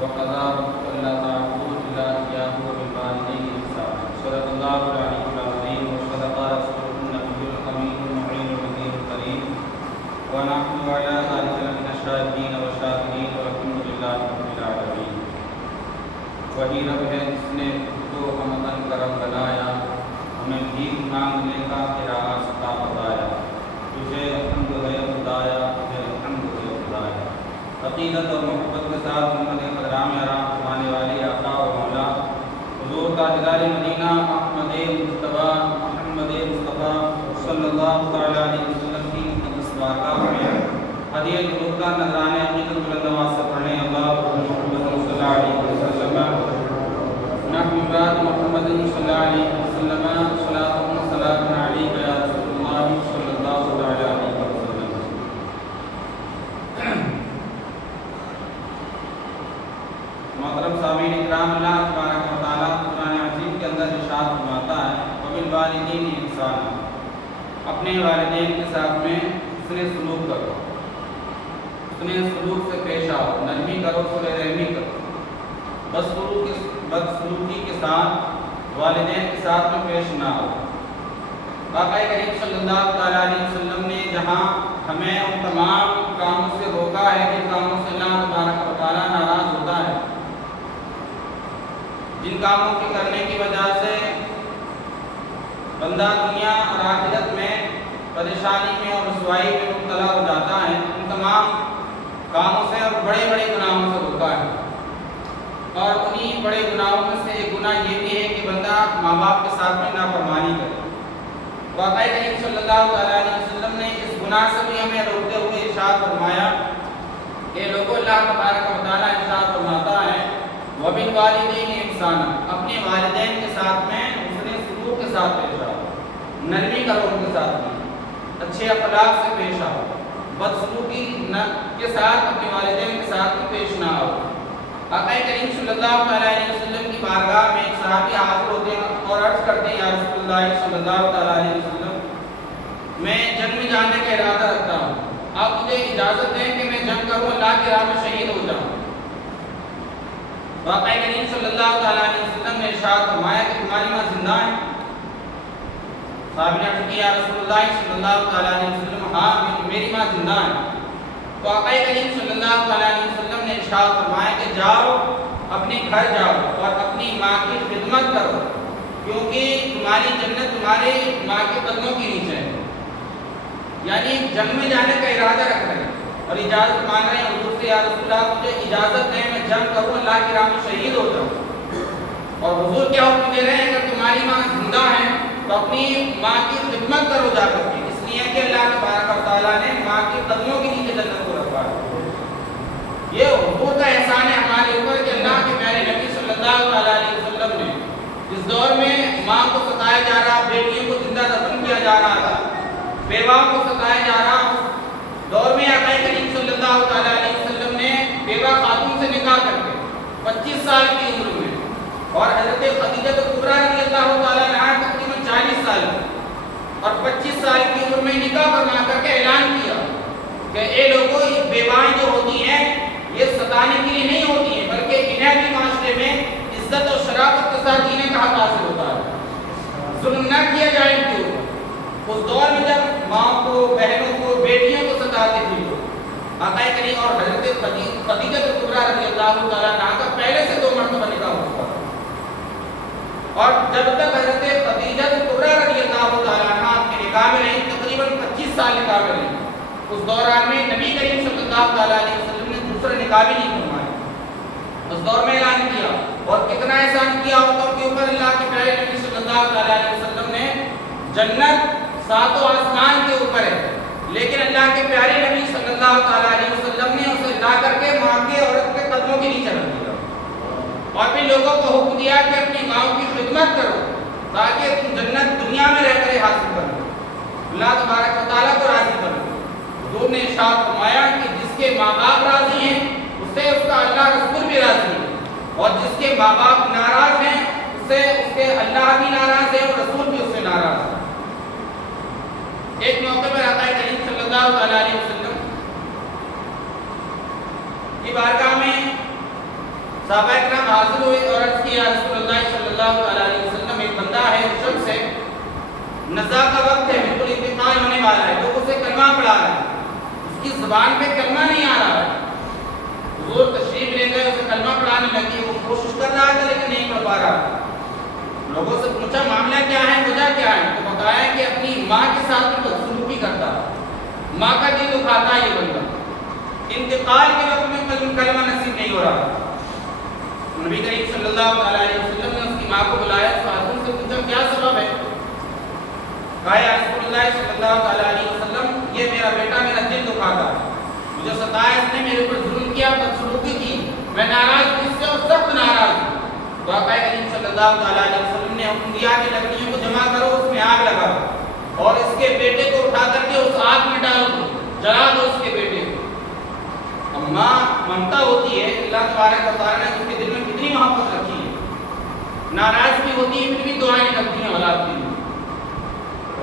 وقضى ربك ألا تعبدوا إلا إياه وبالوالدين إحسانا صدق الله العلي العظيم وصدق رسوله النبي الأمين المعين النذير الكريم ونحن على ذلك لمن الشاهدين والشاكرين والحمد لله رب العالمين. وہی رب ہے جس نے تو ہمدن کرم بنایا، ہمیں بھیک مانگنے کا تیرا راستہ بتایا. تجھے الحمد ہے خدایا، تجھے الحمد ہے خدایا. عقیدت اور محبت کے ساتھ محمد قدرام آرام فرمانے والی آقا و مولا حضور تاجدار مدینہ احمد مصطفیٰ محمد مصطفیٰ صلی اللہ تعالیٰ علیہ وسلم کی مقدس بارگاہ میں ہدیہ درود کا نذرانہ عقیدت بلند آواز سے پڑھیں. اللہ محمد صلی اللہ علیہ وسلم نحن بعد محمد صلی اللہ علیہ وسلم صلاۃ و سلام علیک یا رسول اللہ صلی اللہ تعالیٰ علیہ وسلم. محترم سامعین اکرام، اللہ تبارک و تعالیٰ قرآن عظیم کے اندر ارشاد فرماتا ہے وبالوالدین احسانا، اپنے والدین کے ساتھ میں حسن سلوک کرو، حسن سلوک سے پیش آؤ، نرمی کرو، صلح رحمی کرو. بدسلوکی کے ساتھ والدین کے ساتھ میں پیش نہ آؤ. آقا کریم صلی اللہ تعالیٰ علیہ وسلم نے جہاں ہمیں ان تمام کاموں سے روکا ہے جن کاموں سے اللہ تبارک و تعالیٰ ناراض ہوتا ہے، جن کاموں کے کرنے کی وجہ سے بندہ دنیا اور آخرت میں پریشانی میں اور رسوائی میں مبتلا ہو جاتا ہے، ان تمام کاموں سے اور بڑے بڑے گناہوں سے روکا ہے. اور انہی بڑے گناہوں میں سے ایک گناہ یہ بھی ہے کہ بندہ ماں باپ کے ساتھ میں نافرمانی کرے. واقعہ کریم صلی اللہ تعالیٰ علیہ وسلم نے اس گناہ سے بھی ہمیں روکتے ہوئے ارشاد فرمایا کہ لوگوں اللہ تبارک و تعالیٰ ارشاد فرماتا ہے وبالوالدین احسانا، اپنے والدین کے ساتھ میں حسن سلوک کے ساتھ پیش آؤ، نرمی کرو ان کے ساتھ میں، اچھے اخلاق سے پیش آؤ، بدسلوکی کے ساتھ اپنے والدین کے ساتھ میں پیش نہ آؤ. آقا کریم صلی اللہ تعالیٰ علیہ وسلم کی بارگاہ میں ایک صحابی حاضر ہوتے ہیں اور عرض کرتے ہیں یا رسول اللہ صلی اللہ تعالیٰ علیہ وسلم، میں جنگ میں جانے کا ارادہ رکھتا ہوں، آپ مجھے اجازت دیں کہ میں جنگ کروں، اللہ کی راہ میں شہید ہو جاؤں. آقا کریم صلی اللہ تعالیٰ علیہ وسلم نے ارشاد فرمایا کہ تمہاری ماں زندہ ہے؟ صحابی نے عرض کیا یا رسول اللہ صلی اللہ تعالیٰ علیہ وسلم، ہاں میری ماں زندہ ہے. تو آقا کریم صلی اللہ تعالیٰ علیہ وسلم نے ارشاد فرمایا کہ جاؤ اپنے گھر جاؤ اور اپنی ماں کی خدمت کرو، کیونکہ تمہاری جنت تمہاری ماں کے قدموں کے نیچے ہے. یعنی جنگ میں جانے کا ارادہ رکھ رہے ہیں اور اجازت مانگ رہے ہیں حضور سے یا رسول اللہ مجھے اجازت دیں میں جنگ کروں، اللہ کی راہ میں شہید ہو جاؤں. اور حضور کیا حکم دے رہے ہیں اگر تمہاری ماں زندہ ہے تو اپنی ماں کی خدمت کرو جا کر کے، اس لیے کہ اللہ تبارک و تعالیٰ نے ماں کے قدموں کے نیچے جنت کو رکھا ہے. یہ حضور کا احسان ہے ہمارے اوپر کہ اللہ کے پیارے نبی صلی اللہ تعالیٰ علیہ وسلم نے اس دور میں ماں کو ستایا جا رہا، بیٹیوں کو زندہ دفن کیا جا رہا تھا، بیواؤں کو ستایا جا رہا، اس دور میں آقا کریم صلی اللہ تعالیٰ علیہ وسلم نے بیوہ خاتون سے نکاح کر کے 25 سال کی عمر میں، اور حضرت خدیجہ کبریٰ رضی اللہ تعالیٰ عنہا تقریباً 40 سال اور 25 سال کی عمر میں نکاح فرما کر کے اعلان کیا کہ اے لوگوں یہ بیوائیں جو ہوتی ہیں یہ ستانے کے لیے نہیں ہوتی ہیں، بلکہ انہیں بھی معاشرے میں عزت اور شرافت کے ساتھ جینے کا حق حاصل ہوتا ہے، ظلم نہ کیا جائے ان کے اوپر. اس دور میں جب ماں کو، بہنوں کو، بیٹیوں کو ستاتے تھے لوگ، آقا کریم اور حضرت خدیجہ کبریٰ رضی اللہ تعالیٰ عنہا کا پہلے سے 2 مرتبہ نکاح ہو چکا تھا، اور جب تک حضرت خدیجہ کبریٰ رضی اللہ تعالیٰ عنہا کے نکاح میں رہی تقریباً 25 سال نکاح میں رہی. اس دوران میں نبی کریم صلی اللہ تعالیٰ علیہ وسلم نے دوسرا نکاح بھی نہیں فرمایا. اس دور میں اعلان کیا اور کتنا احسان کیا عورتوں کے اوپر اللہ کے پیارے نبی صلی اللہ تعالیٰ علیہ وسلم نے. جنت 7 آسمان کے اوپر ہے، لیکن اللہ کے پیارے نبی صلی اللہ تعالیٰ علیہ وسلم نے اسے لا کر کے ماں کے عورت کے قدموں کے نیچے رکھ دیا اور پھر لوگوں کو حکم دیا کہ اپنی ماں کی خدمت کرو تاکہ تم جنت دنیا میں رہ کر حاصل کرو، اللہ تبارک و تعالیٰ کو راضی کرو. حضور نے ارشاد فرمایا کہ جس کے ماں باپ راضی ہیں اس سے اس کا اللہ رسول بھی راضی ہے، اور جس کے ماں باپ ناراض ہیں اس سے اس کے اللہ بھی ناراض ہے اور رسول بھی اس سے ناراض ہے. ایک موقع پر آقا کریم صلی اللہ تعالیٰ علیہ وسلم کی بارگاہ میں صحابہ کرام حاضر ہوئے اور عرض کیا رسول اللہ صلی اللہ علیہ وسلم ایک بندہ ہے شخص ہے نزا کا وقت ہے بالکل انتقال ہونے والا ہے لوگ اسے کلمہ پڑھا رہے ہیں اس کی زبان پہ کلمہ نہیں آ رہا ہے حضور تشریف لے گئے اسے کلمہ پڑھانے لگے وہ کوشش کر رہا تھا لیکن نہیں پڑھ پا رہا لوگوں سے پوچھا معاملہ کیا ہے وجہ کیا ہے تو بتایا کہ اپنی ماں کے ساتھ بدسلوکی کرتا ماں کا دل دکھاتا ہے یہ بندہ انتقال کے وقت میں کلمہ نصیب نہیں ہو رہا نبی کریم صلی اللہ علیہ وسلم نے اس کی ماں کو بلایا خاتون سے پوچھا کیا سبب ہے کہا یا رسول اللہ صلی اللہ علیہ وسلم یہ میرا بیٹا میرا دل دکھاتا مجھے ستایا اس نے میرے اوپر ظلم کیا بدسلوکی کی میں ناراض ہوں اس سے اور سخت ناراض ہوں تو آقا کریم صلی اللہ علیہ وسلم نے حکم دیا کہ لکڑیوں کو جمع کرو اس میں آگ لگاؤ اور اس کے بیٹے کو اٹھا کر کے اس آگ میں ڈال دو جلا دو اس کے بیٹے کو ماں ممتا ہوتی ہے اللہ تبارک و تعالیٰ نے اس کے دل میں کتنی محبت رکھی ہے ناراضگی ہوتی ہے پھر بھی دعائیں نکلتی ہیں اولاد کے لیے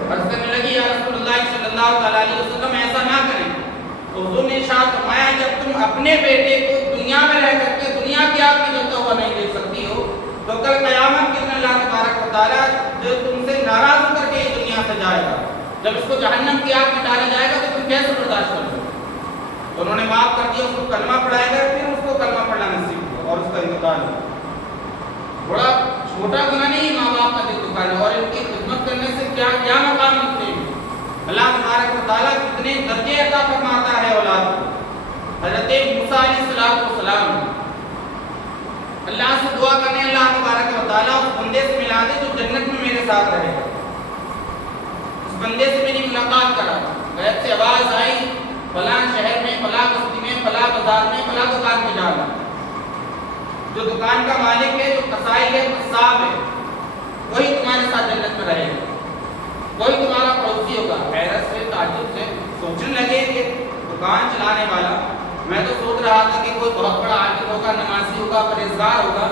عرض کرنے لگی یا رسول اللہ صلی اللہ علیہ وسلم ایسا نہ کریں تو حضور نے ارشاد فرمایا جب تم اپنے بیٹے کو دنیا میں رہ کر کے دنیا کی آگ میں جلتا ہوا نہیں دیکھ سکتی ہو تو کل قیامت کے دن اللہ تبارک و تعالیٰ جو تم سے ناراض ہو کر کے یہ دنیا سے جائے گا جب اس کو جہنم کی آگ میں ڈالا جائے گا تو تم کیسے برداشت کر سکتے انہوں نے معاف کر دیا اس کو کلمہ پڑھایا گیا پھر اس کو کلمہ پڑھنا نصیب ہوا اور اس کا انتقال ہوا بڑا چھوٹا گناہ نہیں ماں باپ کا دل دکھانا اور ان کی خدمت کرنے سے کیا کیا مقام ملتے ہیں اللہ تبارک و تعالیٰ کتنے درجے عطا فرماتا ہے اولاد کو حضرت موسیٰ علیہ السلام اللہ سے دعا کرنے اللہ تبارک و تعالیٰ اس بندے سے ملا دے جو جنت میں میرے ساتھ رہے گا اس بندے سے میری ملاقات کرا غیب سے آواز آئی فلاں شہر میں فلاں بستی میں فلاں بازار میں فلاں دکان پہ جانا جو دکان کا مالک ہے جو قصائی ہے قصاب ہے وہی تمہارے ساتھ جنت میں رہے گا وہی تمہارا پڑوسی ہوگا حیرت سے تعجب سے سوچنے لگے کہ دکان چلانے والا میں تو سوچ رہا تھا کہ کوئی بہت بڑا عالم ہوگا نمازی ہوگا پرہیزگار ہوگا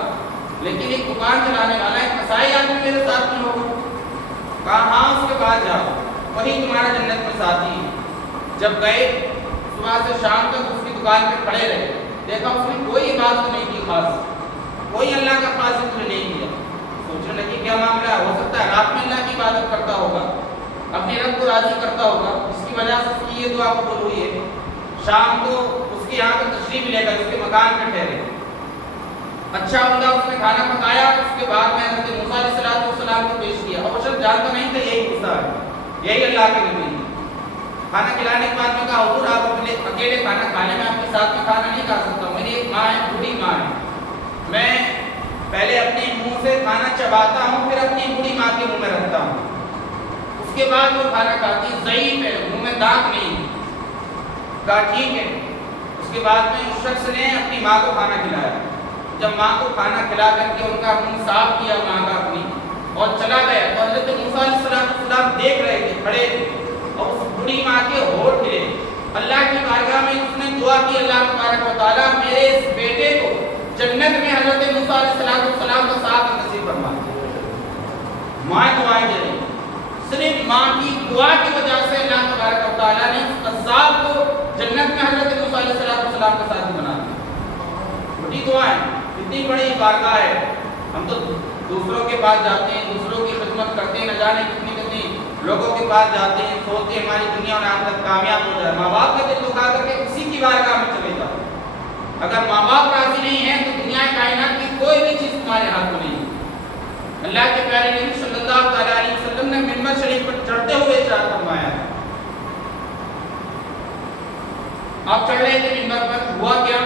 لیکن ایک دکان چلانے والا ایک قصائی آدمی میرے ساتھ میں ہوگا کہا ہاں اس کے بعد جاؤ وہی تمہارا جنت میں ساتھی ہے جب گئے صبح سے شام تک اس کی دکان پہ کھڑے رہے دیکھا اس نے کوئی عبادت نہیں کی خاص کوئی اللہ کا خاص ذکر نہیں کیا سوچنے لگی کیا معاملہ ہو سکتا ہے رات میں اللہ کی عبادت کرتا ہوگا اپنے رب کو راضی کرتا ہوگا اس کی وجہ سے اس کی یہ دعا قبول ہوئی ہے شام کو اس کے یہاں پہ تشریف لے گئے اس کے مکان پہ ٹھہرے اچھا عمدہ اس نے کھانا پکایا اس کے بعد میں حضرت موسیٰ علیہ السلام کو پیش کیا اور وہ شخص جانتا نہیں تھا یہی موسیٰ ہے یہی اللہ کے نبی ہے کھانا کھلانے کے بعد میں کہا حضور آپ اکیلے کھانا کھانے میں آپ کے ساتھ میں کھانا نہیں کھا سکتا میری ایک ماں ہے بوڑھی ماں ہے میں پہلے اپنے منہ سے کھانا چباتا ہوں پھر اپنی بوڑھی ماں کے منہ میں رکھتا ہوں اس کے بعد وہ کھانا کھاتی ضعیف ہے منہ میں دانت نہیں کہا ٹھیک ہے اس کے بعد میں اس شخص نے اپنی ماں کو کھانا کھلایا جب ماں کو کھانا کھلا کر کے ان کا منہ صاف کیا ماں کا اپنی اور چلا گیا تو حضرت موسیٰ علیہ السلام دیکھ رہے تھے کھڑے اور اس بڑی ماں کے ہونٹ کھلے اللہ کی بارگاہ میں اس نے دعا کی اللہ تبارک و تعالیٰ میرے اس بیٹے کو جنت میں حضرت موسیٰ علیہ السلام کا ساتھ نصیب فرما ماں دعائیں دے رہی صرف ماں کی دعا کی وجہ سے اللہ تبارک و تعالیٰ نے اس قصاب کو جنت میں حضرت موسیٰ علیہ السلام کا ساتھ بنا دیا بڑی دعائیں اتنی بڑی بارگاہ ہے ہم تو دوسروں کے پاس جاتے ہیں دوسروں کی خدمت کرتے ہیں نہ جانے کتنی لوگوں کے پاس جاتے ہیں سوچتے ہیں ہماری دنیا اور آخرت کامیاب ہو جائے ماں باپ کا دل دکھا کر کے اسی کی بارگاہ میں چلے جاؤ اگر ماں باپ راضی نہیں ہیں تو دنیا کائنات کی کوئی بھی چیز تمہارے ہاتھ میں نہیں ہے اللہ کے پیارے نبی صلی اللہ علیہ وسلم نے منبر شریف پر چڑھتے ہوئے ارشاد فرمایا آپ چڑھ رہے تھے منبر پر ہوا کیا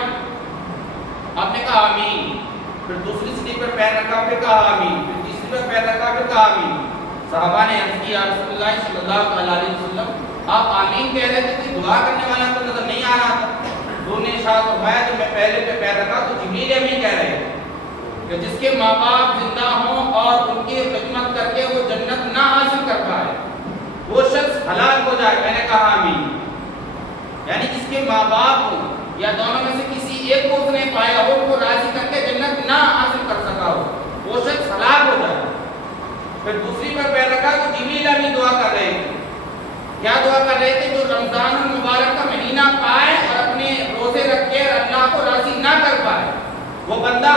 آپ نے کہا آمین پھر دوسری سیڑھی پر پیر رکھا پھر کہا آمین پھر تیسری پر پیر رکھا پھر کہا آمین صحابہ نے عرض کیا رسول اللہ صلی اللہ علیہ وسلم آپ آمین کہہ رہے تھے کہ دعا کرنے والا تو نظر نہیں آ رہا تھا حضور نے ارشاد فرمایا تو میں پہلے پہ پیر رکھا تو جبریل امین کہہ رہے ہیں کہ جس کے ماں باپ زندہ ہوں اور ان کی خدمت کر کے وہ جنت نہ حاصل کر پائے وہ شخص ہلاک ہو جائے میں نے کہا آمین یعنی جس کے ماں باپ ہوں یا دونوں میں سے کسی ایک کو اس نے پایا ہو کو راضی کر کے جنت نہ حاصل کر سکا ہو وہ شخص ہلاک ہو جائے پھر دوسری پر پیر رکھا تو جبریل امین دعا کر رہے تھے کیا دعا کر رہے تھے جو رمضان المبارک کا مہینہ پائے اور اپنے روزے رکھ کے اللہ کو راضی نہ کر پائے وہ بندہ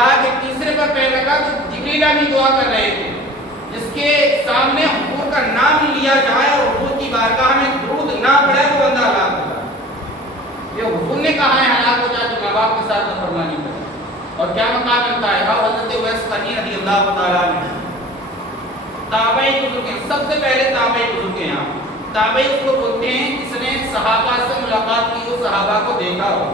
کہا کہ تیسرے پر پیر رکھا تو جبریل بھی دعا کر رہے تھے جس کے سامنے حضور کا نام لیا جائے اور حضور کی بارگاہ میں درود نہ پڑے وہ بندہ ہلاک ہو جائے۔ یہ حضور نے کہا ہے ہلاک ہو جائے تو ماں باپ کے ساتھ نافرمانی کرے، اور کیا مقام ملتا ہے؟ حضرت اویس قرنی رضی اللہ تعالیٰ عنہ تابعی بزرگ ہیں، سب سے پہلے تابعی بزرگ ہیں۔ یہاں تابعی اس کو بولتے ہیں جس نے صحابہ سے ملاقات کی ہو، صحابہ کو دیکھا ہو۔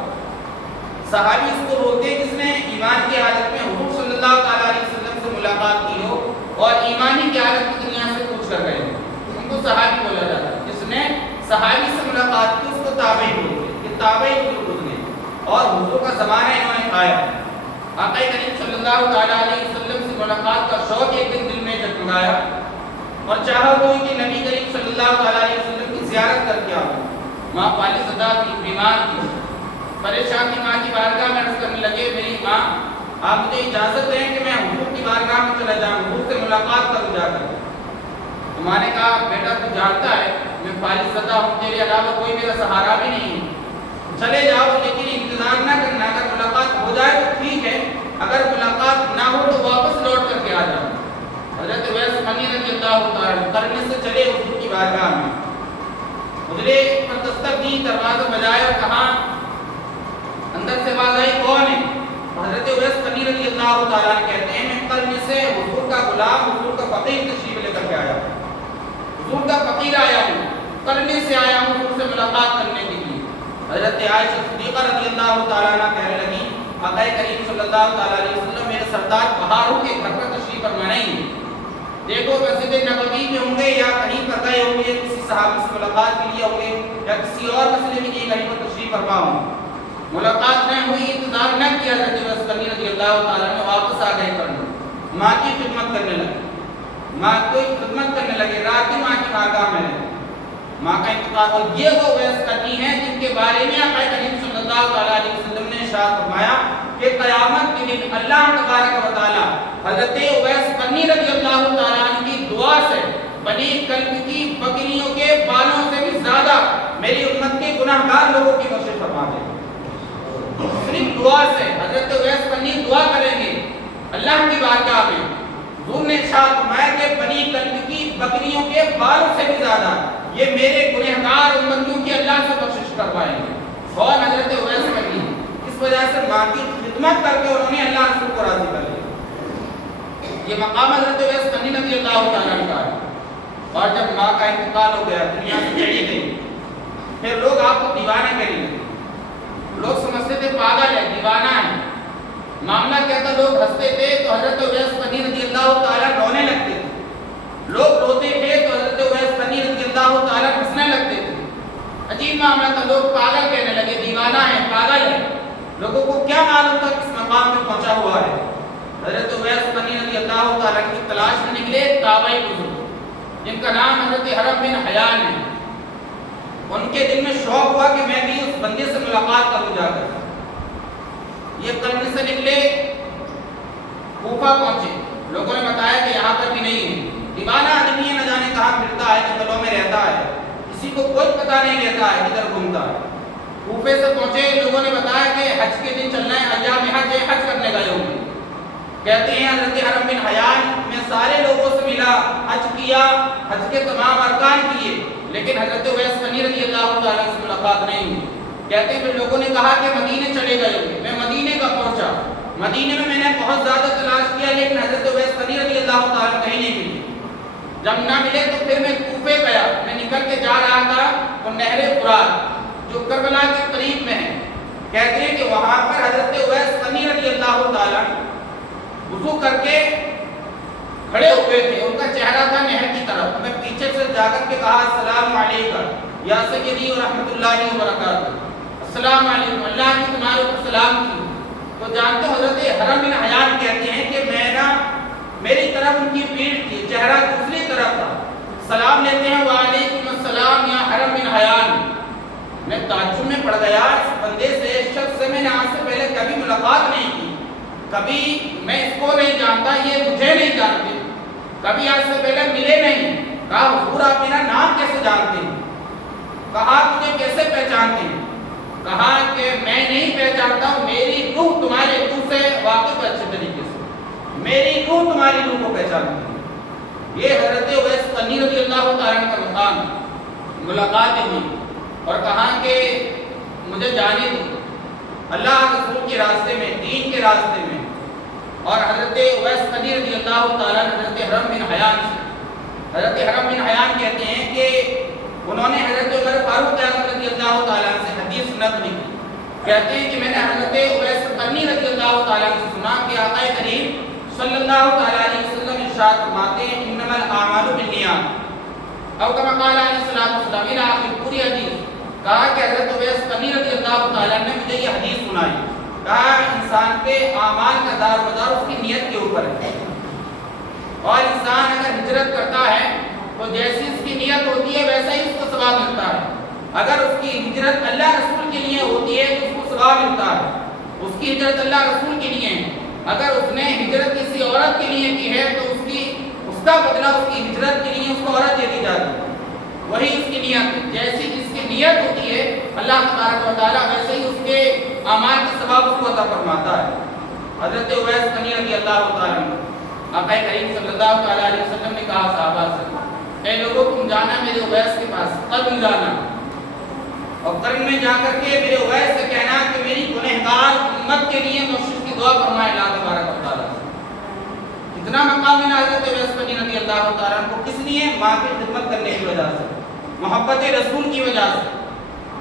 صحابی اس کو بولتے ہیں جس نے ایمان کی حالت میں حضور صلی اللہ تعالیٰ علیہ وسلم سے ملاقات کی ہو اور ایمانی کی حالت میں دنیا سے پوچھ کر گئے، ان کو صحابی بولا جاتا ہے۔ جس نے صحابی سے ملاقات کی اس کو تابعی بولتے ہیں۔ یہ تابعی بزرگ نے اور حضور کا زمانہ انہوں نے پایا۔ آقا کریم صلی اللہ تعالیٰ علیہ وسلم سے ملاقات کا شوق ایک دن دل میں جگمگایا اور چاہا کوئی کہ نبی کریم صلی اللہ تعالیٰ علیہ وسلم کی زیارت کر کے آؤ۔ ماں پالزدہ تھی، بیمار تھی، پریشان کی ماں کی بارگاہ میں عرض کرنے لگے، میری ماں آپ مجھے اجازت دیں کہ میں حضور کی بارگاہ میں چلا جاؤں، حضور سے ملاقات کروں جا کر۔ ماں نے کہا بیٹا تو جانتا ہے میں پالزدہ ہوں، تیرے علاوہ کوئی میرا سہارا بھی نہیں ہے، چلے جاؤ لیکن انتظار نہ کرنا، اگر ملاقات ہو جائے تو ٹھیک ہے، اگر ملاقات نہ ہو تو واپس لوٹ کر کے آ جاؤ۔ حضرت اویس قرنی رضی اللہ تعالیٰ کرنے سے چلے حضور کی بارگاہ میں، حضرے پر دستک دی، دروازہ بجایا اور کہا، اندر سے آواز آئی کون ہے؟ حضرت اویس قرنی رضی اللہ تعالیٰ کہتے ہیں میں قرن سے حضور کا غلام، حضور کا فقیر تشریف لے کر کے آیا ہوں، حضور کا فقیر آیا ہوں، قرن سے آیا ہوں حضور سے ملاقات کرنے کے لیے۔ حضرت عائشہ صدیقہ رضی اللہ تعالیٰ عنہ کہنے لگی، آقا کریم صلی اللہ تعالیٰ علیہ وسلم میرے سردار بہاروں کے گھر پر تشریف فرما نہیں ہے، دیکھو مسجد نبوی میں ہوں گے یا کہیں پر گئے ہوں گے، کسی صحابی سے ملاقات کے لیے ہوں گے یا کسی اور مسئلے کے لیے کہیں پر تشریف فرما ہوں۔ ملاقات نہ ہوئی، انتظار نہ کیا، حضرت اویس قرنی رضی اللہ تعالیٰ عنہ واپس آ گئے کرنے، ماں کی خدمت کرنے لگے، ماں کو خدمت کرنے لگے، رات کی ماں کی بارگاہ میں رہے۔ ماں کا انتقال ہو، یہ وہ اویس قرنی ہیں جن کے بارے میں آقا کریم صلی اللہ تعالیٰ علیہ وسلم نے ارشاد فرمایا کہ قیامت کے دن اللہ تبارک و تعالیٰ حضرت اویس قرنی رضی اللہ تعالیٰ عنہ کی دعا سے بنی کلب کی بکریوں کے بالوں سے بھی زیادہ میری امت کے گناہگار لوگوں کی بخشش فرما دے۔ صرف دعا سے حضرت اویس قرنی دعا کریں گے اللہ کی بارگاہ میں، حضور نے ارشاد فرمایا کہ بنی کلب کی بکریوں کے بالوں سے بھی زیادہ یہ میرے گنہگار امتیوں کی اللہ سے بخشش کروائیں گے۔ اور حضرت اویس قرنی اس وجہ سے ماں کی خدمت کر کے انہوں نے اللہ رسول کو راضی کر لیا۔ یہ مقام حضرت اویس قرنی رضی اللہ تعالیٰ عنہ کا ہے۔ اور جب ماں کا انتقال ہو گیا، دنیا سے چلی گئی، پھر لوگ آپ کو دیوانہ کہیں گے، لوگ سمجھتے تھے پاگل ہے، دیوانہ ہے، معاملہ کیا تھا، لوگ ہنستے تھے تو حضرت اویس قرنی رضی اللہ تعالیٰ رونے لگتے تھے، لوگ روتے تھے تو حضرت اویس قرنی رضی اللہ تعالیٰ ہنسنے لگتے تھے۔ عجیب معاملہ تھا، لوگ پاگل کہنے لگے، دیوانہ ہے، پاگل ہے، لوگوں کو کیا معلوم تھا کس مقام پہ پہنچا ہوا ہے۔ حضرت اویس قرنی رضی اللہ تعالیٰ کی تلاش میں نکلے تابعی بزرگ جن کا نام حضرت حرب بن حیان ہے۔ ان کے دل میں شوق ہوا کہ میں بھی اس بندے سے ملاقات کروں جا کر۔ یہ قرن سے نکلے، کوفہ پہنچے، لوگوں نے بتایا کہ یہاں پر بھی نہیں ہے، دیوانہ آدمی ہے، نہ جانے کہاں پھرتا ہے، جنگلوں میں رہتا ہے، کسی کو کوئی پتہ نہیں رہتا ہے کدھر گھومتا ہے۔ کوفے سے پہنچے، لوگوں نے بتایا کہ حج کے دن چلنا ہے، ایام حج ہے، حج کرنے گئے ہوں گے۔ کہتے ہیں حضرت حرب بن حیان میں سارے لوگوں سے ملا، حج کیا، حج کے تمام ارکان کیے، لیکن حضرت اویس قرنی رضی اللہ تعالیٰ سے ملاقات نہیں ہوئی۔ کہتے ہیں پھر لوگوں نے کہا کہ مدینے چلے گئے ہوں گے، میں مدینے کا پہنچا، مدینے میں نے بہت زیادہ تلاش کیا لیکن حضرت اویس قرنی رضی اللہ تعالیٰ کہیں نہیں ملی۔ جب نہ ملے تو پھر میں کوفے گیا، میں نکل کے جا رہا تھا تو نہر فرات جو کربلا کے قریب میں ہے، کہتے ہیں کہ وہاں پر حضرت اویس قرنی رضی اللہ تعالیٰ وضو کر کے کھڑے ہوئے تھے، ان کا چہرہ تھا نہر کی طرف۔ میں پیچھے سے جا کر کے کہا السلام علیکم یا سیدی و رحمۃ اللہ وبرکاتہ، السلام علیکم، اللہ کی تمہارے اوپر سلام کی۔ تو جانتے حضرت حرب بن حیان کہتے ہیں کہ میری طرف ان کی پیٹھ تھی، چہرہ دوسری طرف تھا۔ سلام لیتے ہیں وعلیکم السلام یا حرب بن حیان۔ میں تعجب میں پڑ گیا، اس بندے سے، اس شخص سے میں نے آج سے پہلے کبھی ملاقات نہیں کی، کبھی میں اس کو نہیں جانتا، یہ مجھے نہیں جانتے، کبھی آج سے پہلے ملے نہیں۔ کہا حضور آپ میرا نام کیسے جانتے ہیں؟ کہا تجھے کیسے پہچانتے ہیں؟ کہا کہ میں نہیں پہچانتا ہوں، میری روح تمہارے روح سے واقف ہے اچھے طریقے سے، میری روح تمہاری روح کو پہچانتی ہے۔ یہ حضرت اویس قرنی رضی اللہ تعالیٰ عنہ کا مقام، ملاقات ہوئی اور کہا کہ مجھے جانے دو اللہ رسول کے راستے میں، دین کے راستے میں۔ اور حضرت اویس قرنی رضی اللہ تعالیٰ عنہ حضرت حرم بن حیان سے، حضرت حرم بن حیان کہتے ہیں کہ انہوں نے حضرت عمر فاروق اعظم رضی اللہ تعالیٰ عنہ سے حدیث نقل کی، کہتے ہیں کہ میں نے حضرت اویس قرنی رضی اللہ تعالیٰ عنہ سے سنا کہ آقا کریم صلی اللہ تعالیٰ علیہ وسلم ارشاد فرماتے ہیں انما الاعمال بالنیات، او کما قال علیہ الصلوۃ والسلام، الى آخر پوری حدیث۔ کہا کہ حضرت اویس قرنی رضی اللہ تعالیٰ نے مجھے یہ حدیث سنائی، کہا انسان کے اعمال کا دار مدار اس کی نیت کے اوپر ہے، اور انسان اگر ہجرت کرتا ہے تو جیسی اس کی نیت ہوتی ہے ویسا ہی اس کو ثواب ملتا ہے۔ اگر اس کی ہجرت اللہ رسول کے لیے ہوتی ہے تو اس کو ثواب ملتا ہے، اس کی ہجرت اللہ رسول کے لیے ہے۔ اگر اس نے ہجرت کسی عورت کے لیے کی ہے تو اس کا بدلہ اس کی ہجرت کے لیے اس کو عورت دے دی جاتی ہے، وہی اس کی نیت، جیسی جس کی نیت ہوتی ہے اللہ تبارک و تعالیٰ ویسے ہی اس کے اعمال کے ثواب اس کو عطا فرماتا ہے۔ حضرت اویس قرنی رضی اللہ تعالیٰ عنہ، آقا کریم صلی اللہ تعالیٰ علیہ وسلم نے کہا صحابہ سے، اے لوگوں تم جانا میرے اویس کے پاس، قرن جانا، اور قرن میں جا کر کے میرے اویس سے کہنا کہ میری گنہگار امت کے لیے بخشش کی دعا فرمائے اللہ تبارک و تعالیٰ۔ اتنا مقام ہے حضرت اویس قرنی رضی اللہ تعالیٰ عنہ کو، کس لیے؟ ماں کی خدمت کرنے کی وجہ سے، محبت رسول کی وجہ سے۔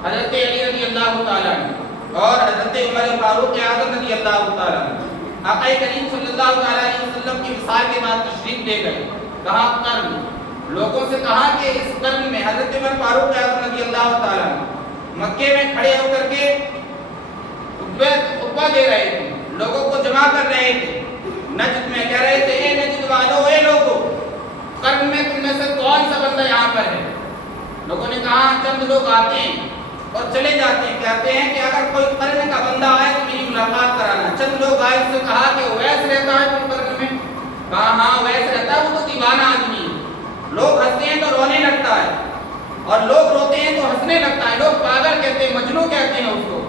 حضرت علی رضی اللہ تعالیٰ عنہ اور حضرت عمر فاروق اعظم رضی اللہ تعالیٰ عنہ آقا کریم صلی اللہ تعالیٰ علیہ وسلم کی وصال کے بعد تشریف لے گئے، کہا قرن، لوگوں سے کہا کہ اس قرن میں حضرت عمر فاروق اعظم رضی اللہ تعالیٰ عنہ مکے میں کھڑے ہو کر کے خطبہ دے رہے تھے، لوگوں کو جمع کر رہے تھے، نجد میں کہہ رہے تھے اے نجد والو، اے لوگوں، قرن میں تم میں سے کون سا بندہ یہاں پر ہے؟ لوگوں نے کہا چند لوگ آتے ہیں اور چلے جاتے ہیں، کہتے ہیں کہ اگر کوئی قرن کا بندہ آئے تو میری ملاقات کرانا۔ چند لوگ آئے، اس سے کہا کہ اویس رہتا ہے کوئی قرن میں؟ کہا ہاں اویس رہتا ہے، وہ تو دیوانہ آدمی ہے، لوگ ہنستے ہیں تو رونے لگتا ہے، اور لوگ روتے ہیں تو ہنسنے لگتا ہے، لوگ پاگل کہتے ہیں، مجنون کہتے ہیں اس کو،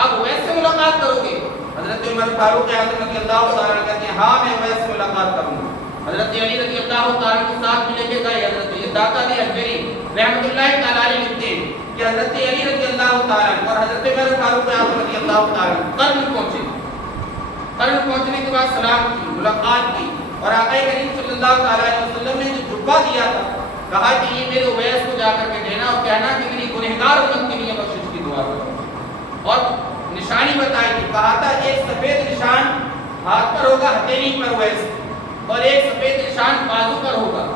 آپ اویس سے ملاقات کرو گے؟ حضرت عمر فاروق اعظم رضی اللہ تعالیٰ عنہ کہتے ہیں ہاں میں اویس سے ملاقات کروں گا۔ حضرت علی رضی اللہ تعالیٰ کے ساتھ ملے کے گئے، حضرت داتا علی اجمری رحمۃ اللہ تعالیٰ علیہ لکھتے ہیں کہ حضرت علی رضی اللہ تعالیٰ اور حضرت عمر فاروق اعظم رضی اللہ تعالیٰ قرن پہنچے، قرن پہنچنے کے بعد سلام کی، ملاقات کی، اور آقا کریم صلی اللہ تعالیٰ علیہ وسلم نے جو جبہ دیا تھا کہا کہ یہ میرے اویس کو جا کر کے دینا اور کہنا کہ میری گنہگار امت کے لیے بخشش کی دعا کرو، اور نشانی بتائی تھی، کہا تھا ایک سفید نشان ہاتھ پر ہوگا ہتھیلی پر اویس، اور ایک سفید نشان بازو پر ہوگا،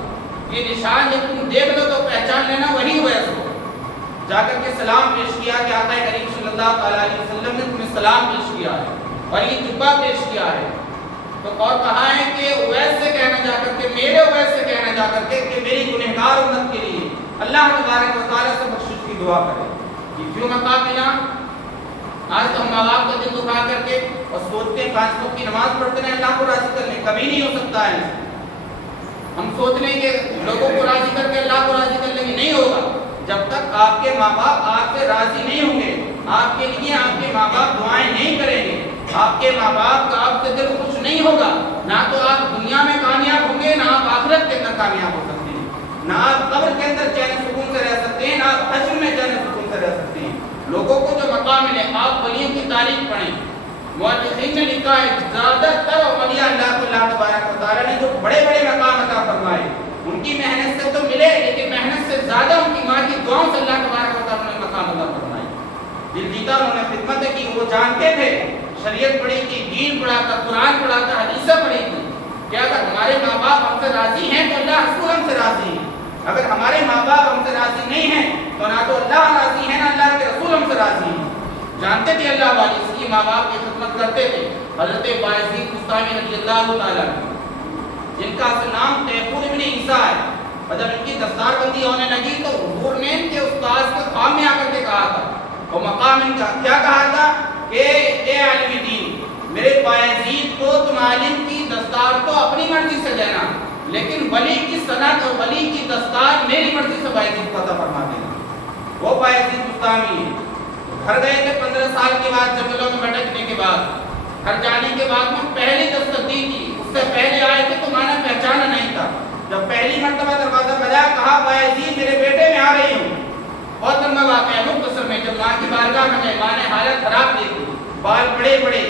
یہ نشان جب تم دیکھ لو تو پہچان لینا وہی اویس ہو۔ جا کر کے سلام پیش کیا کہ آقا کریم صلی اللہ تعالیٰ علیہ وسلم نے تمہیں سلام پیش کیا ہے اور یہ جبہ پیش کیا ہے، تو اور کہا ہے کہ اویس سے کہنا جا کر کے، میرے اویس سے کہنا جا کر کے کہ میری گنہگار امت کے لیے اللہ تبارک و تعالیٰ سے بخشش کی دعا کرے۔ یہ کیوں مقام ملا؟ آج تو ہم ماں باپ کا دل دکھا کر کے اور سوچتے ہیں 5 وقت کی نماز پڑھتے ہیں اللہ کو راضی کرنے، کبھی نہیں ہو سکتا ہے۔ ہم سوچ لیں کہ لوگوں کو راضی کر کے اللہ کو راضی کر لیں گے، نہیں ہوگا جب تک آپ کے ماں باپ آپ سے راضی نہیں ہوں گے، آپ کے لیے آپ کے ماں باپ دعائیں نہیں کریں گے، آپ کے ماں باپ کا آپ سے دل خوش نہیں ہوگا، نہ تو آپ دنیا میں کامیاب ہوں گے، نہ آپ آخرت کے اندر کامیاب ہو سکتے ہیں، نہ آپ قبر کے اندر چین سکون سے رہ سکتے ہیں، نہ آپ حشر میں چین سکون سے رہ سکتے ہیں۔ لوگوں کو جو مقام ملے، آپ ولیوں کی تاریخ پڑھیں، مؤرخین نے لکھا ہے زیادہ تر اولیاء اللہ کو اللہ تبارک و تعالیٰ نے جو بڑے بڑے مقام عطا فرمائے، ان کی محنت سے تو ملے، لیکن محنت سے زیادہ ان کی ماں کی دعاؤں سے اللہ تبارک و تعالیٰ نے مقام عطا فرمائے۔ دل جیتا انہوں نے خدمت کی، وہ جانتے تھے، شریعت پڑھی تھی، دین پڑھا تھا، قرآن پڑھا تھا، حدیثیں پڑھی تھی کہ اگر ہمارے ماں باپ ہم سے راضی ہیں تو اللہ رسول ہم سے راضی ہیں، اگر ہمارے ماں باپ ہم سے راضی نہیں ہیں تو نہ تو اللہ راضی ہے نہ اللہ کے رسول ہم سے راضی ہیں۔ جانتے تھے اللہ والی، اس کی ماں باپ کی خدمت کرتے تھے۔ حضرت بایزید بستامی رضی اللہ تعالیٰ جن کا اصل نام تیمور ابن عیسیٰ ہے، اور جب ان کی دستار بندی ہونے لگی تو حضور نے ان کے استاذ کے خواب میں آ کر کے کہا تھا، وہ مقام ان کا کیا کہا تھا کہ اے عالم دین، میرے بایزید کو تم عالم کی دستار تو اپنی مرضی سے دینا، لیکن ولی کی سند اور ولی کی دستار میری مرضی سے بایزید کو عطا فرما دینا۔ وہ بایزید بستامی ہے گھر گئے تھے 15 سال کے بعد جنگلوں میں بھٹکنے کے بعد، گھر جانے کے بعد میں پہلی دستک دی تھی، اس سے پہلے آئے تھے تو میں نے پہچانا نہیں تھا۔ جب پہلی مرتبہ دروازہ بجایا کہا بایزید میرے بیٹے میں آ رہی ہوں۔ بہت لمبا واقعہ مختصر میں، جب ماں کی بارگاہ میں گئے، ماں نے حالت خراب دیکھی، بال بڑے بڑے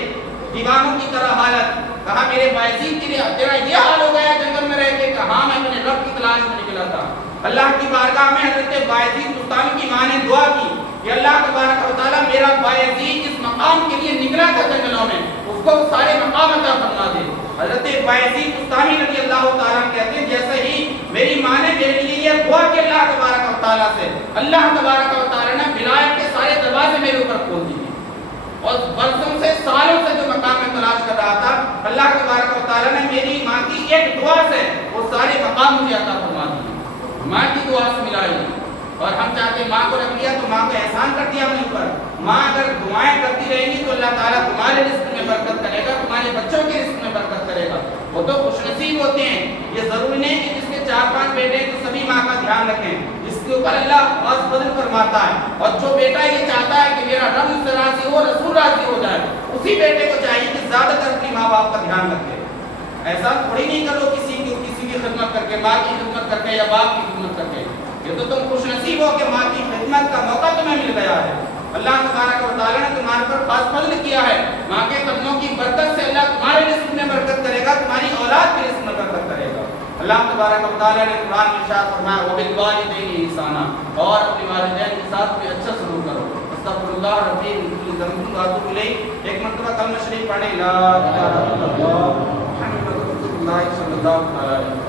دیوانوں کی طرح حالت، کہا میرے بایزید تیرا یہ حال ہو گیا جنگل میں رہ کے؟ کہا میں اپنے رب کی تلاش میں نکلا تھا۔ اللہ کی بارگاہ میں حضرت بایزید بستانی کی ماں نے دعا کی کہ اللہ تبارک و تعالیٰ میرا بایزید جس مقام کے لیے نکلا تھا جنگلوں میں اس کو سارے مقام عطا فرما دے۔ حضرت بایزید بستانی رضی اللہ تعالیٰ کہتے ہیں جیسے ہی میری ماں نے میرے لیے یہ دعا کی اللہ تبارک و تعالیٰ سے، اللہ تبارک و تعالیٰ نے ولایت کے سارے دروازے میرے اوپر کھول دیے، اور برسوں سے سالوں سے جو مقام میں تلاش کر رہا تھا اللہ تبارک و تعالیٰ نے میری ماں کی ایک دعا سے وہ سارے مقام مجھے عطا فرما دیے۔ ماں کی دعا سے ملا ہے، اور ہم چاہتے ہیں ماں کو رکھ لیا تو ماں کو احسان کر دیا اپنے اوپر۔ ماں اگر دعائیں کرتی رہے گی تو اللہ تعالیٰ تمہارے رزق میں برکت کرے گا، تمہارے بچوں کے رزق میں برکت کرے گا۔ وہ تو خوش نصیب ہوتے ہیں، یہ ضروری نہیں کہ جس کے 4-5 بیٹے ہیں تو سبھی ماں کا دھیان رکھیں، جس کے اوپر اللہ خاص فضل فرماتا ہے، اور جو بیٹا یہ چاہتا ہے کہ میرا رب اس سے راضی ہو، رسول راضی ہو جائے، اسی بیٹے کو چاہیے کہ زیادہ تر اپنی ماں باپ کا دھیان رکھے۔ ایسا تھوڑی نہیں کرو کسی کی خدمت کر کے، ماں کی خدمت کر کے یا باپ کی خدمت کر کے، یہ تو تم خوش نصیب ہو کہ ماں کی خدمت کا موقع تمہیں مل گیا ہے۔ اللہ تبارک و تعالیٰ نے تمہارے پر خاص فضل کیا ہے، ماں کے قدموں کی برکت سے اللہ تمہارے رزق میں برکت کرے گا، تمہاری اولاد کے رزق میں برکت کرے گا۔ اللہ تبارک و تعالیٰ نے قرآن میں ارشاد فرمایا وَبِالْوَالِدَيْنِ إِحْسَانًا، اور اپنے والدین کے ساتھ بھی اچھا سلوک کرو۔ استغفر اللہ ربی من کل ذنب واتوب الیہ۔ ایک مرتبہ کلمہ شریف پڑھیں، لا الہ الا اللہ محمد رسول اللہ صلی اللہ علیہ وسلم۔